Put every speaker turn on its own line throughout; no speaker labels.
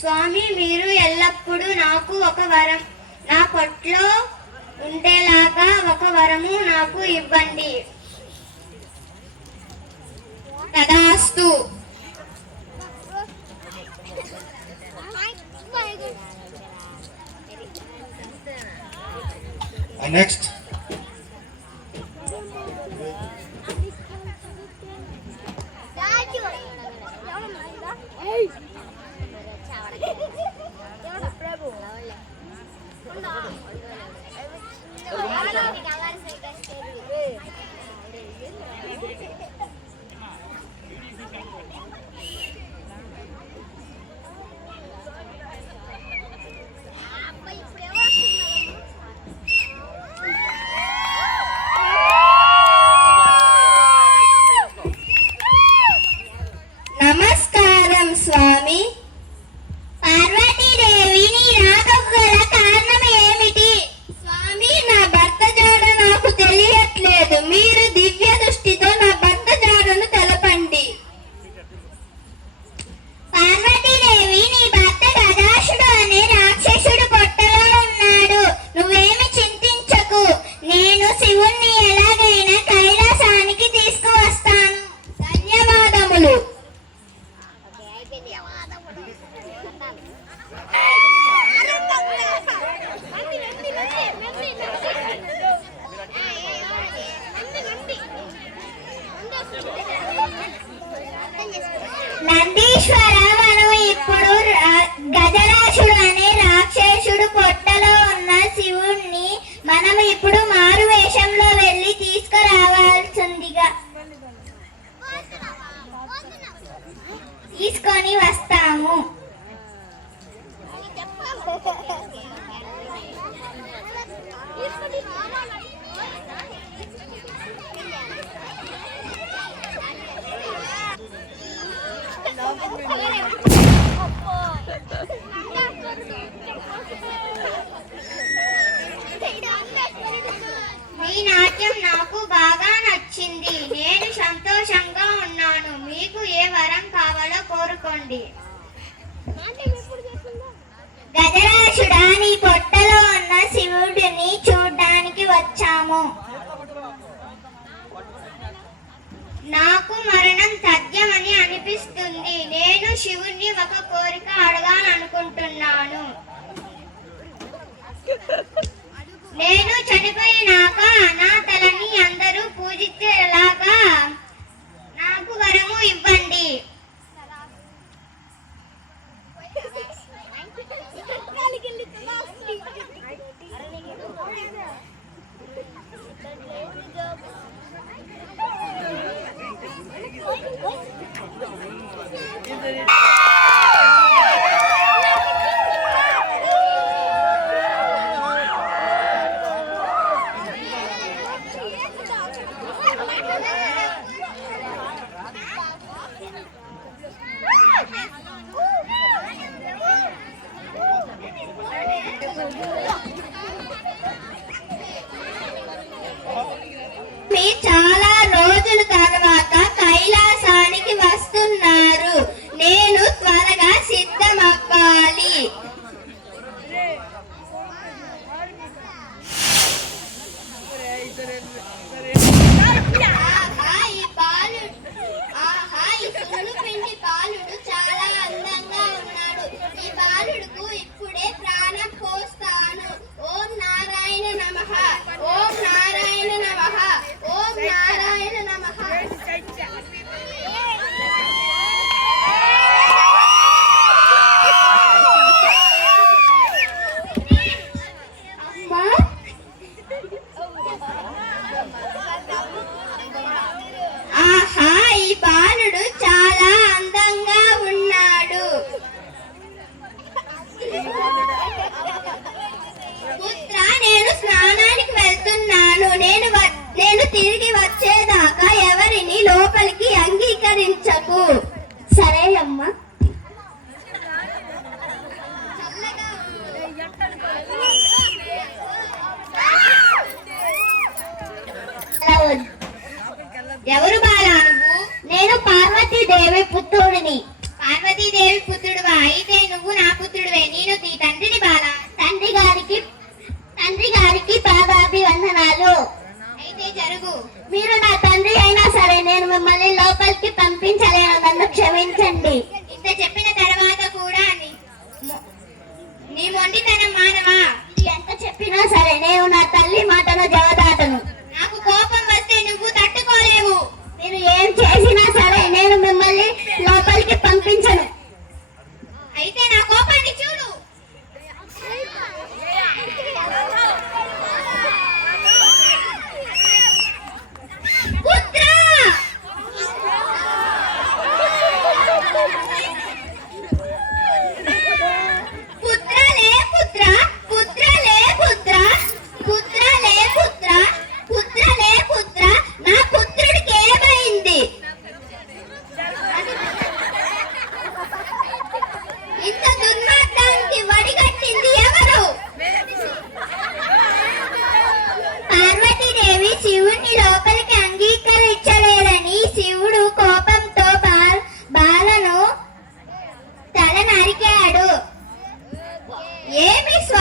స్వామి మీరు ఎల్లప్పుడూ నాకు ఒక వరం. నా పొట్లో ఉండేలాగా ఒక వరము నాకు ఇవ్వండి. తదాస్తు.
And
సందిగా తీసుకొని వస్తాము Hey, Dad, I'm not ready to go. మీ నాట్యం నాకు బాగా నచ్చింది. నేను సంతోషంగా ఉన్నాను. మీకు ఏ వరం కావాలో కోరుకోండి. గజరాజుడా నీ పొట్టలో ఉన్న శివుడిని చూడ్డానికి వచ్చాము. నాకు మరణం తథ్యమని అనిపిస్తుంది. నేను శివుణ్ణి ఒక కోరిక అడగాలనుకుంటున్నాను. ఆహా ఈ బాలుడు చాలా అందంగా ఉన్నాడు. పుత్ర నేను స్నానానికి వెళ్తున్నాను. నేను నేను తిరిగి వచ్చేదాకా ఎవరిని లోపలికి అంగీకరించకు. సరే అమ్మా ఎవరు బాలా నువ్వు నేను పార్వతీదేవి పుత్రుడిని. పార్వతీదేవి పుత్రుడువా? అయితే నువ్వు నా పుత్రుడివే. నేను నీ తండ్రిని బాలా. తండ్రి గారికి తండ్రి గారికి పాదాభివందనాలు. అయితే జరుగు. మీరు నా తండ్రి అయినా సరే నేను మిమ్మల్ని లోపలికి పంపించలేను. నన్ను క్షమించండి. ఇంత చెప్పిన తర్వాత కూడా నీ మొండితనం మానవా? ఎంత చెప్పినా సరే నేను నా తల్లి మాటను జవాబు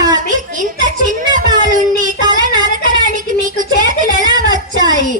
ఇంత చిన్న బాలుణ్ణి తల నరకడానికి మీకు చేతులు ఎలా వచ్చాయి?